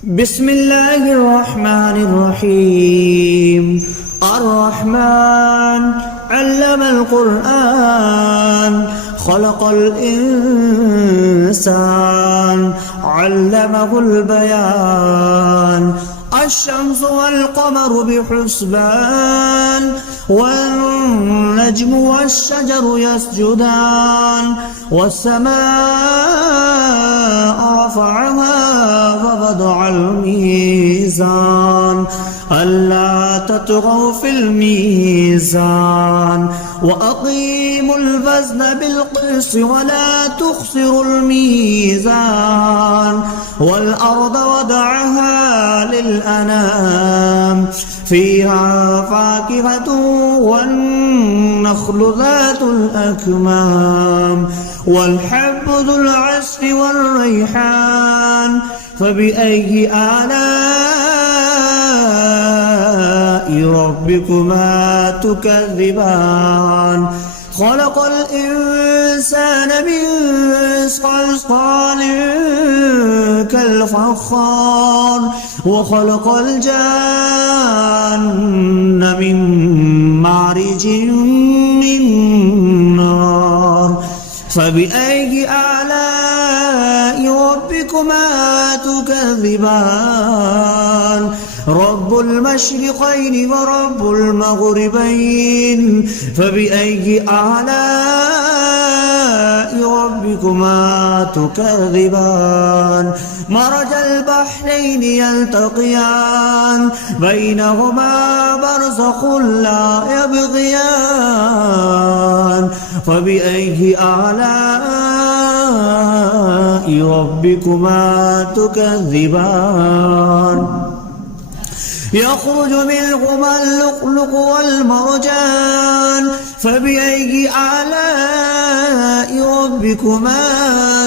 بسم الله الرحمن الرحيم. الرحمن علم القرآن خلق الإنسان علمه البيان. الشمس والقمر بحسبان والنجم والشجر يسجدان والسماء رفعها ووضع الميزان ألا تطغوا في الميزان وأقيموا الوزن بالقسط ولا تخسروا الميزان والأرض وضعها للأنام فيها فاكهة والنخل ذات الأكمام والحب ذو العصف والريحان فبأي آلاء ربكما تكذبان. خلق الإنسان من صلصال كالفخار وخلق الجان من مارج من نار فبأي آلاء ربكما تكذبان. رب المشرقين ورب المغربين فبأي آلاء ربكما تكذبان. مرج البحرين يلتقيان بينهما برزخ لا يبغيان فبأي آلاء ربكما تكذبان. يخرج منهما اللؤلؤ والمرجان فبأي آلاء ربكما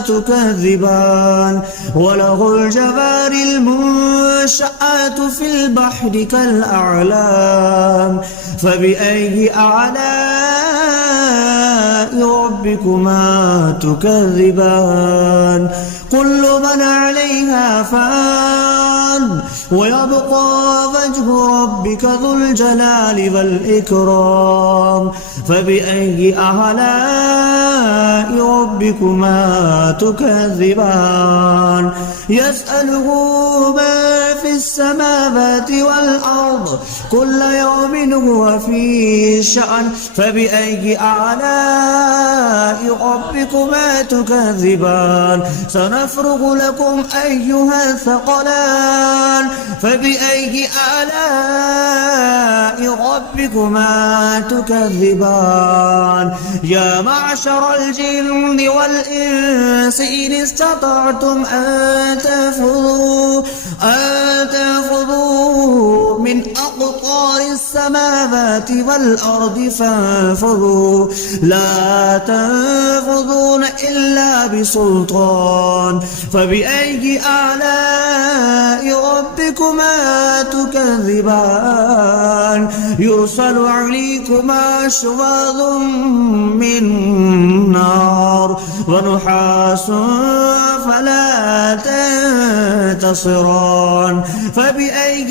تكذبان. وله الجوار المنشآت في البحر كالأعلام فبأي آلاء ربكما تكذبان. كل من عليها فان ويبقى وجه ربك ذو الجلال والإكرام فبأي آلاء ربكما تكذبان. يسأله ما في السماوات والأرض كل يوم هو في شأن فبأي آلاء ربكما تكذبان. سنفرغ لكم أيها الثقلان فبأي آلاء ربكما تكذبان. يا معشر الجن والإنس إن استطعتم أن تنفذوا من أقطار السماوات والأرض فانفذوا لا تنفذون إلا بسلطان فبأي آلاء ربكما تكذبان. يرسل عليكما شواظ من نار ونحاس فلا تنتصران فبأي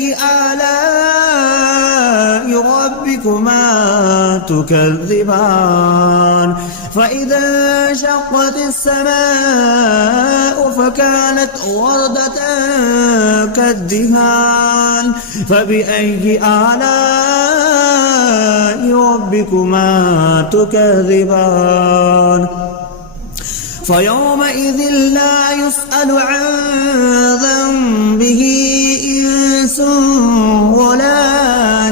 آلاء ربكما تكذبان. فإذا انشقت السماء فكانت وردة كالدهان فبأي آلاء ربكما تكذبان. فيومئذ لا يسأل عن ذنبه إنس ولا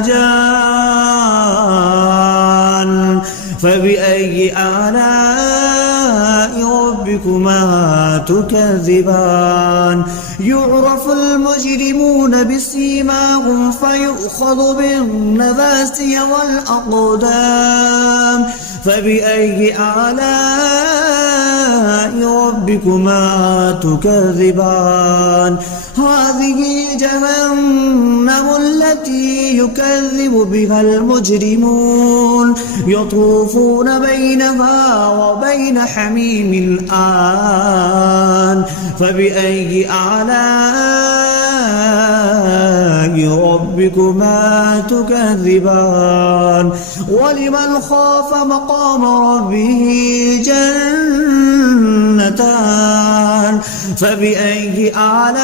جان فبأي آلاء ربكما تكذبان. يعرف المجرمون بسيماهم فيؤخذ بالنواسي والأقدام فبأي آلاء ربكما تكذبان. هذه جهنم التي يكذب بها المجرمون يطوفون بينها وبين حميم آن فبأي آلاء ربكما تكذبان ولمن خاف مقام ربه جنتان فبأي آلاء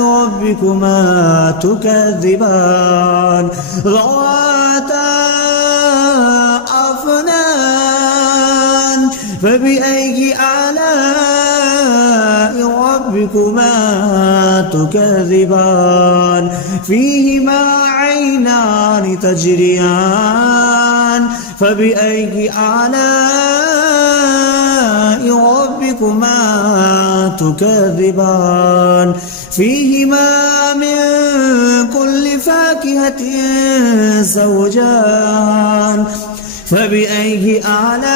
ربكما تكذبان ذواتا أفنان فبأي آلاء ربكما تكذبان فيهما عينان تجريان فبأي آلاء ربكما تكذبان فيهما من كل فاكهة زوجان فبأي آلاء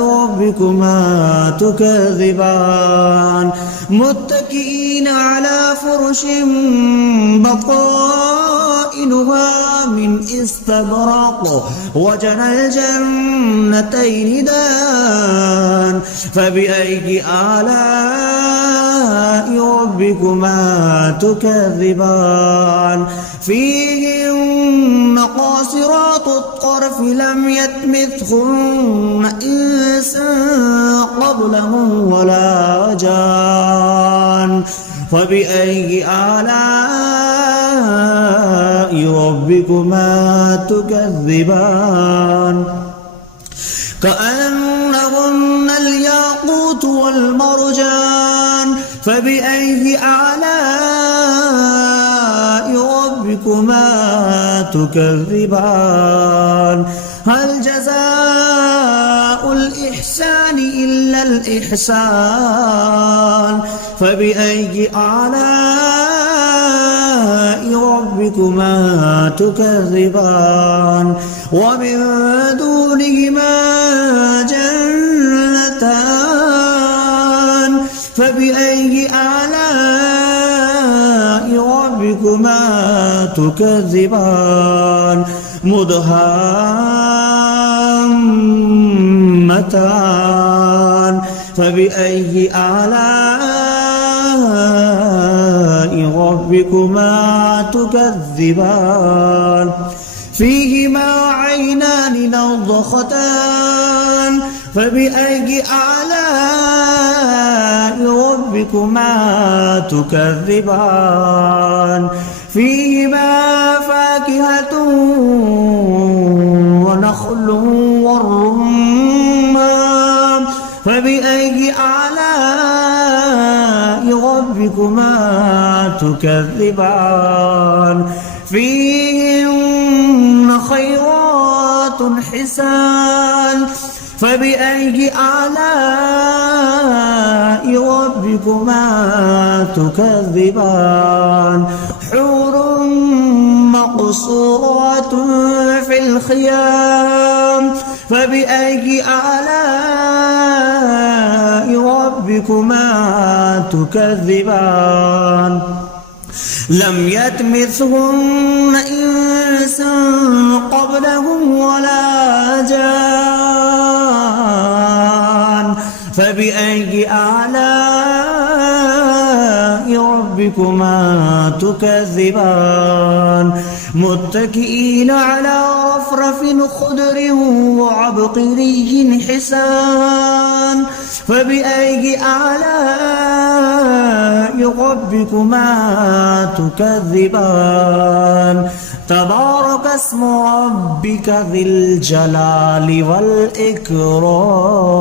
ربكما تكذبان متكئين على فرش بطائنها من استبرق وجنى الجنتين دان فبأي آلاء ربكما تكذبان فيهن قاصرات الطرف لم يطمثهن إنس قبلهم ولا جان فبأي آلاء ربكما تكذبان كأنهن الياقوت والمرجان فبأي آلاء ربكما تكذبان هل جزاء الإحسان إلا الإحسان فبأي آلاء ربكما تكذبان ومن دونهما جنتان فبأي آلاء ربكما تكذبان مدهامتان فبأي آلاء ربكما تكذبان فيهما عينان نضختان فبأي آلاء ربكما تكذبان فيهما فاكهة ونخل والرمان فبأي آلاء ربكما تكذبان فيهن خيرات حسان فبأي آلاء ربكما تكذبان حور مقصورات في الخيام فبأي آلاء ربكما تكذبان لم يطمثهن إنس قبلهم ولا جان فبأي آلاء ربكما تكذبان متكئين على رفرف خضر وعبقري حسان فبأي آلاء ربكما تكذبان تبارك اسم ربك ذي الجلال والإكرام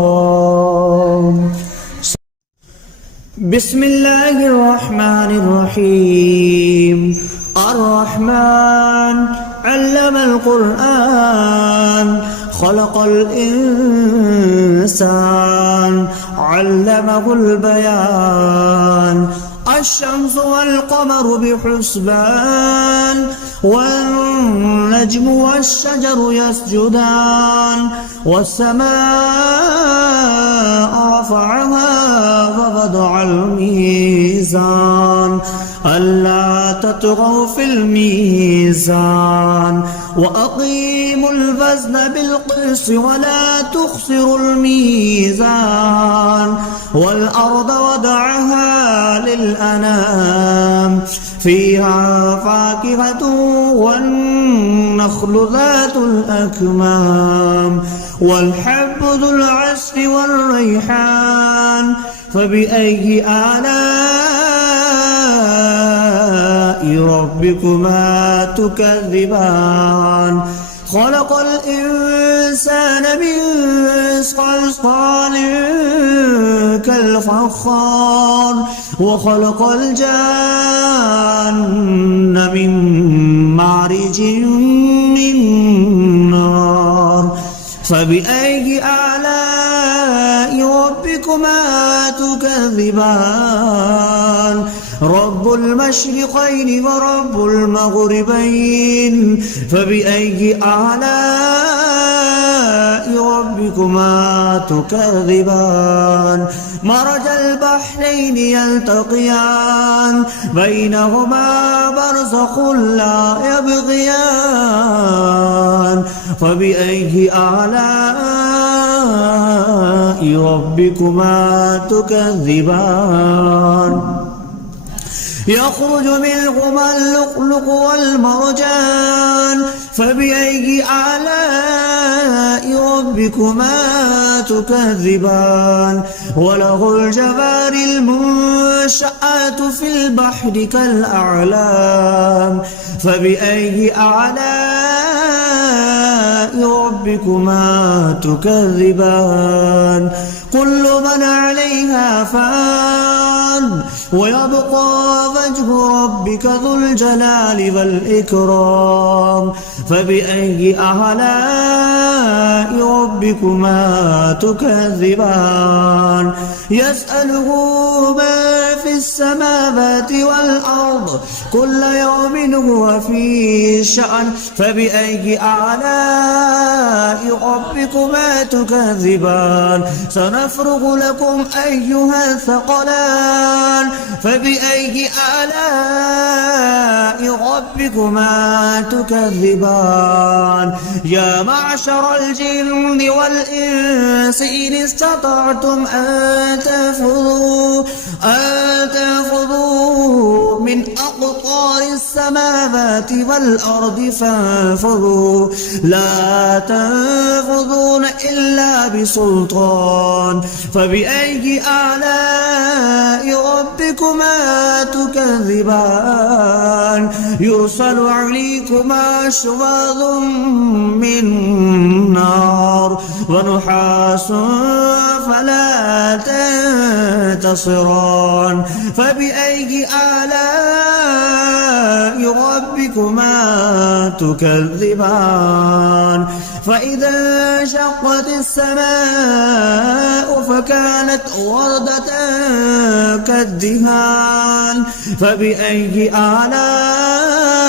بسم الله الرحمن الرحيم الرحمن علم القرآن خلق الإنسان علمه البيان الشمس والقمر بحسبان والنجم والشجر يسجدان والسماء رفعها ووضع الميزان ألا تطغوا في الميزان وأقيموا الوزن بالقسط ولا تخسروا الميزان والأرض وضعها للأنام فيها فاكهة والنخل ذات الأكمام والحب ذو العصف والريحان فبأي آلاء ربكما تكذبان خلق الإنسان من صلصال كالفخار وخلق الجان من مارج من نار فبأي آلاء ربكما تكذبان رب المشرقين ورب المغربين فبأي آلاء ربكما تكذبان مرج البحرين يلتقيان بينهما برزخ لا يبغيان فبأي آلاء ربكما تكذبان يخرج منهما اللؤلؤ والمرجان فبأي آلاء ربكما تكذبان وله الجوار المنشآت في البحر كالأعلام فبأي آلاء ربكما تكذبان كل من عليها فان ويبقى وجه ربك ذو الجلال والإكرام فبأي آلاء ربكما تكذبان يسأله ما في السماوات والأرض كل يوم هو في شأن فبأي آلاء ربكما تكذبان سنفرغ لكم أيها الثقلان فبأي آلاء ربكما تكذبان يا معشر الجن والإنس إن استطعتم أن تنفذوا من أقطار السماوات والأرض فانفذوا لا تنفذون إلا بسلطان فبأي آلاء ربكما تكذبان يرسل عليكما شواظ من نار ونحاس فلا تنتصران فبأي آلاء ربكما تكذبان فإذا انشقت السماء فكانت وردة كالدهان فبأي آلاء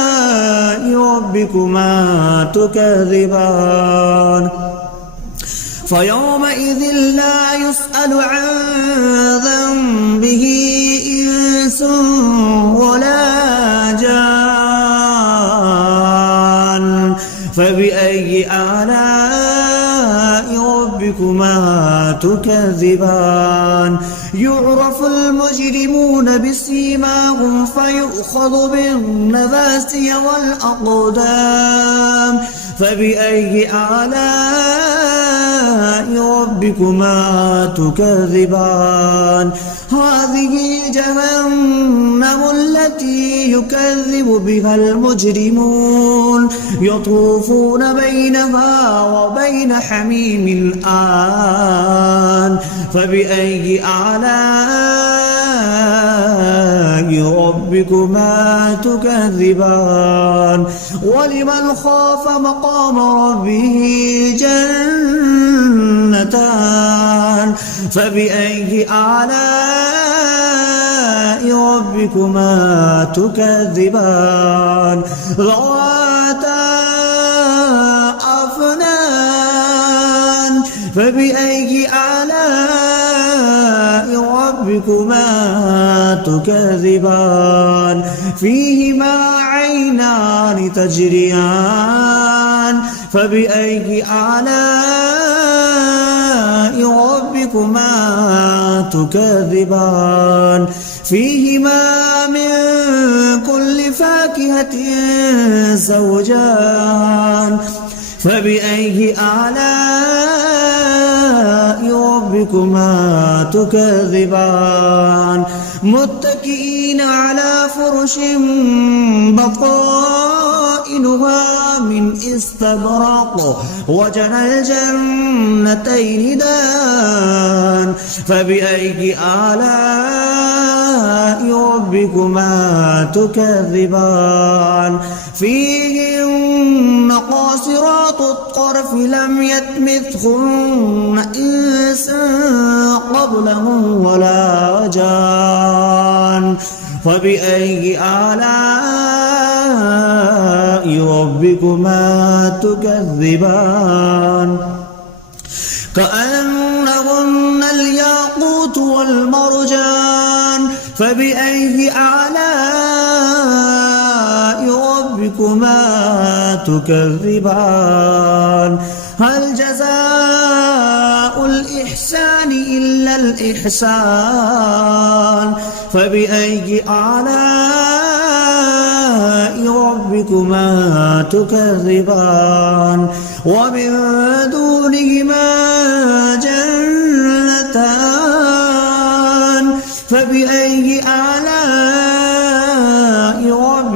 ربكما تكذبان فيومئذ لا يسأل عن ذنبه إنس ولا جان فبأي آلاء ربكما تكذبان يعرف المجرمون بسيماهم فيؤخذ بالنواسي والأقدام فبأي آلاء ربكما تكذبان هذه جهنم التي يكذب بها المجرمون يطوفون بينها وبين حميم آن فبأي آلاء ربكما تكذبان ولمن خاف مقام ربه جنتان فبأي آلاء ربكما تكذبان ذواتا أفنان فبأي آلاء ربكما تكذبان فيهما عينان تجريان فبأي آلاء ربكما تكذبان فيهما من كل فاكهة زوجان فبأي آلاء ربكما تكذبان متكئين على فرش بطائنها من استبرق وجنى الجنتين دان فبأي آلاء ربكما تكذبان فيهن قاصرات الطرف لم يطمثهن إنس قبلهم ولا جان فبأي آلاء ربكما تكذبان كأنهن الياقوت والمرجان فبأي آلاء ربكما تكذبان هل جزاء الإحسان إلا الإحسان فبأي آلاء ربكما تكذبان ومن دونهما جنتان فبأي آلاء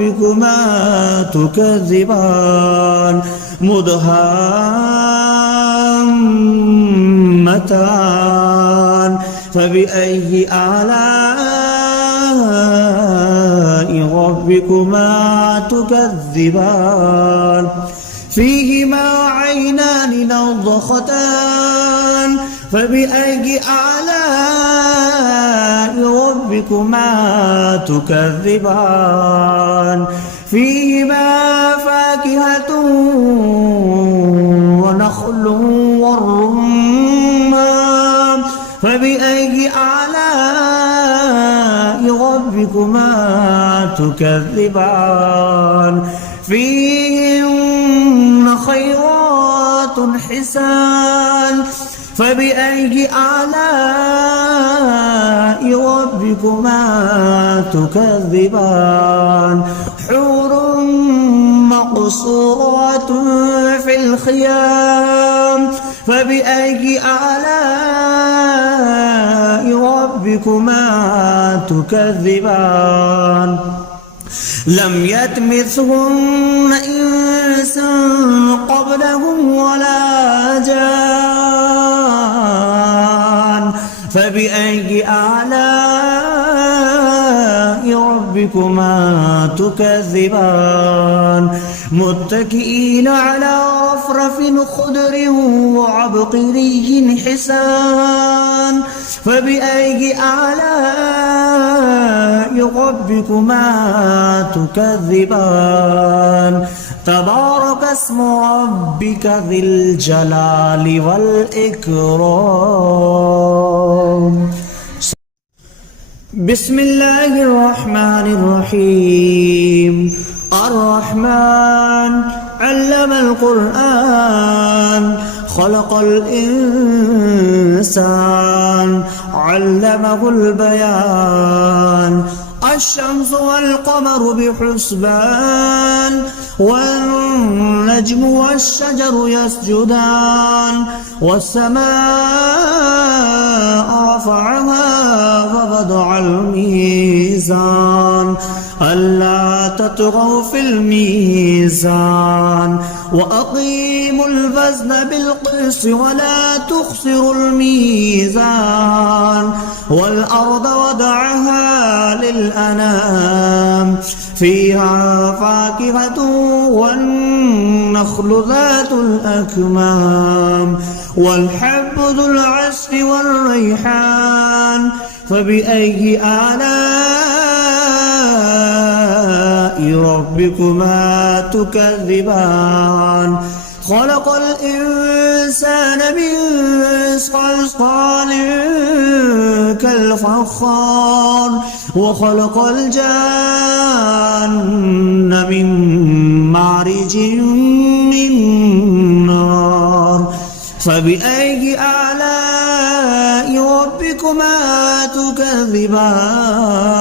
ربكما تكذبان مدهامتان فبأي آلاء ربكما تكذبان فيهما عينان نضختان فبأي آلاء ربكما تكذبان فيهما فاكهة ونخل والرمان فبأي آلاء ربكما تكذبان فيهن خيرات حسان فبأي آلاء ربكما تكذبان حور مقصورات في الخيام فبأي آلاء ربكما تكذبان لم يطمثهن إنس قبلهم ولا جان فبأي آلاء ربكما تكذبان متكئين على رفرف خضر وعبقري حسان فبأي آلاء ربكما تكذبان تبارك اسم ربك ذي الجلال والإكرام بسم الله الرحمن الرحيم الرحمن علم القرآن خلق الإنسان علمه البيان الشمس والقمر بحسبان والنجم والشجر يسجدان والسماء رفعها ووضع الميزان ألا تطغوا في الميزان وأقيموا الوزن بالقسط ولا تخسروا الميزان والأرض وضعها للأنام فيها فاكهة والنخل ذات الأكمام والحب ذو العصف والريحان فبأي آلاء ربكما تكذبان خلق الإنسان من صلصال كالفخار وخلق الجان من مارج من نار فبأي آلاء ربكما تكذبان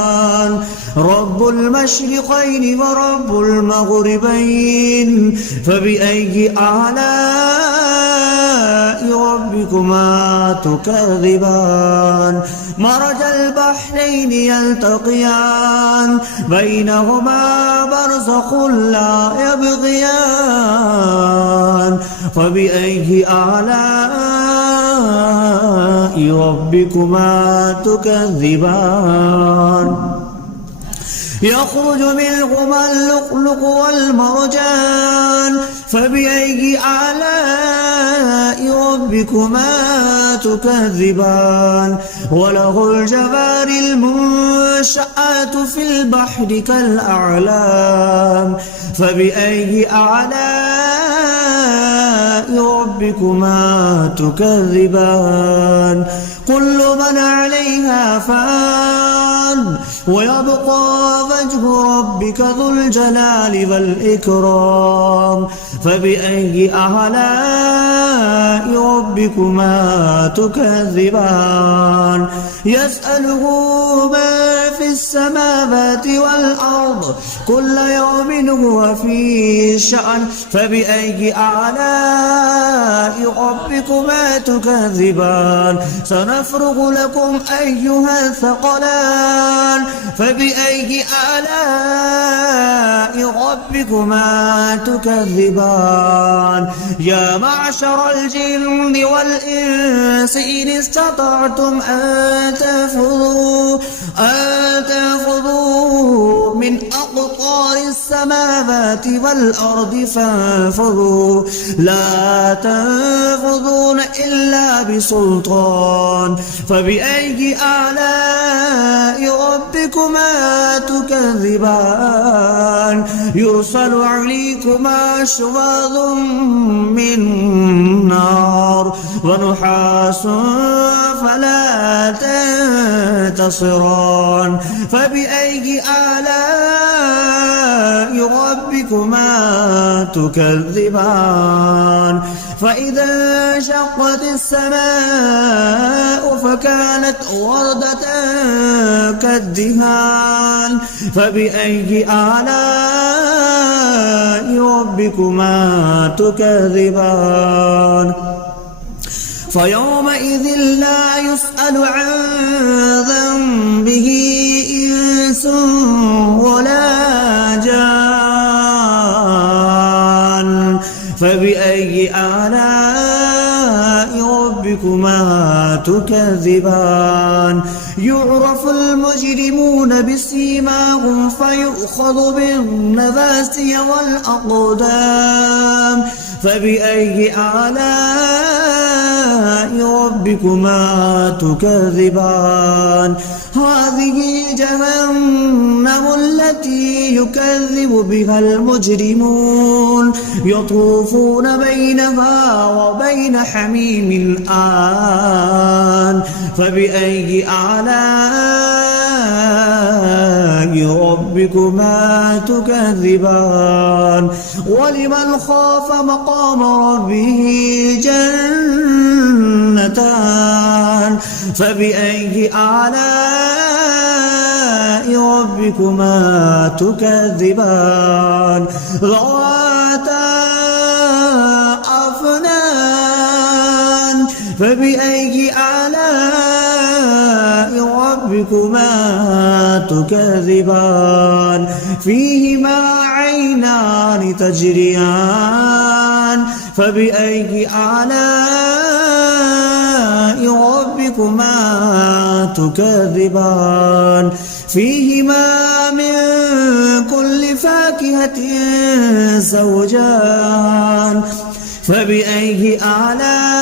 رب المشرقين ورب المغربين فبأي آلاء ربكما تكذبان مرج البحرين يلتقيان بينهما برزخ لا يبغيان فبأي آلاء ربكما تكذبان يخرج منهما اللؤلؤ والمرجان فبأي آلاء ربكما تكذبان وله الجوار المنشآت في البحر كالأعلام فبأي آلاء ربكما تكذبان كل من عليها فان ويبقى وجه ربك ذو الجلال والإكرام فبأي آلاء ربكما تكذبان يسأله من في السماوات والأرض كل يوم هو في شأن فبأي آلاء ربكما تكذبان سنفرغ لكم أيها الثقلان فبأي آلاء ربكما تكذبان يا معشر الجن والإنس إن استطعتم أن تنفذوا من أقطار السماوات والأرض فانفذوا لا تنفذون إلا بسلطان فبأي آلاء ربكما تكذبان يرسل عليكما شواظ من نار ونحاس فلا تنتصران فبأي آلاء ربكما تكذبان فإذا انشقت السماء فكانت وردة كالدهان فبأي آلاء ربكما تكذبان فيومئذ لا يسأل عن ذنبه إنس ولا جان فبأي آلاء ربكما تكذبان يعرف المجرمون بسيماهم فيؤخذ بالنواسي والأقدام فبأي آلاء ربكما تكذبان هذه جهنم التي يكذب بها المجرمون يطوفون بينها وبين حميم آن فبأي آلاء ربكما تكذبان ولمن خاف مقام ربه جنتان فبأي آلاء ربكما تكذبان ذواتا أفنان فبأي آلاء ربكما تكذبان فيهما عينان تجريان فبأي آلاء ربكما تكذبان فيهما من كل فاكهة زوجان فبأي آلاء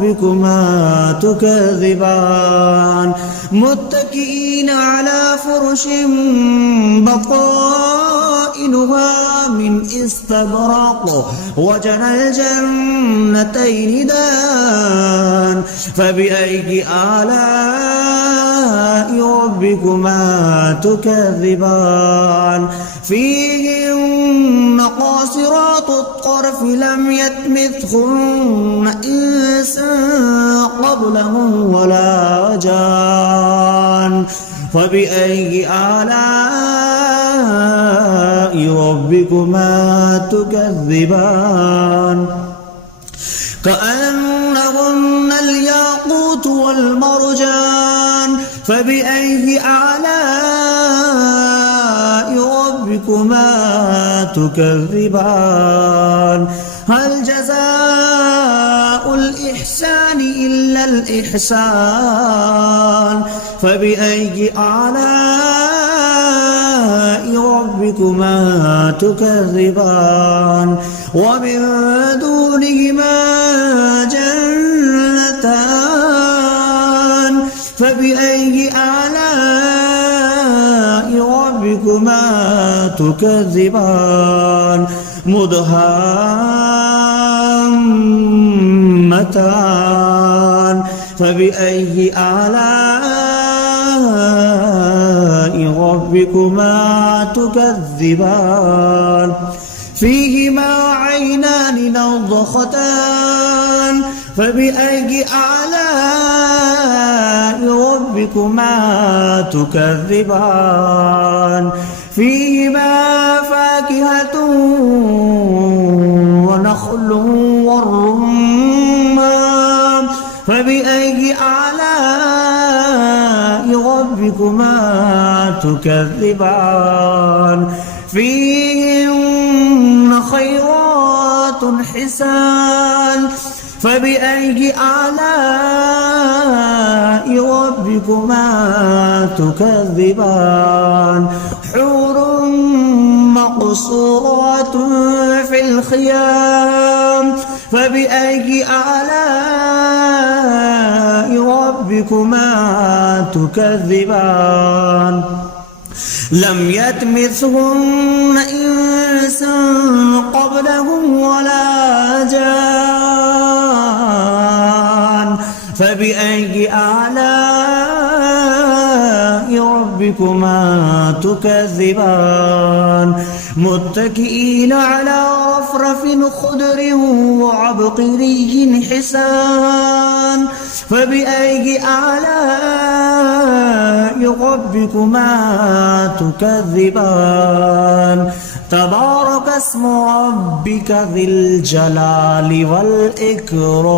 ربكما تكذبان متكئين على فرش بطائنها من استبرق وجنى الجنتين دان فبأي آلاء ربكما تكذبان فيهن قاصرات الطرف لم يطمثهن إنس قبلهم ولا جان فبأي آلاء ربكما تكذبان كأنهن الياقوت والمرجان فبأي آلاء ربكما تكذبان هل جزاء الإحسان إلا الإحسان فبأي آلاء ربكما تكذبان ومن دونهما جنتان فبأي آلاء ربكما تكذبان مدهامتان فبأي آلاء ربكما تكذبان فيهما عينان نضختان فبأي آلاء ربكما تكذبان فيهما فاكهة ونخل والرمان فبأي آلاء ربكما تكذبان فيهن خيرات حسان فبأي آلاء ربكما تكذبان حور مقصورات في الخيام فبأي آلاء ربكما تكذبان لم يطمثهن إنس قبلهم ولا جان فبأي آلاء ربكما تكذبان متكئين على رفرف خضر وعبقري حسان فبأي آلاء ربكما تكذبان تبارك اسم ربك ذي الجلال والإكرام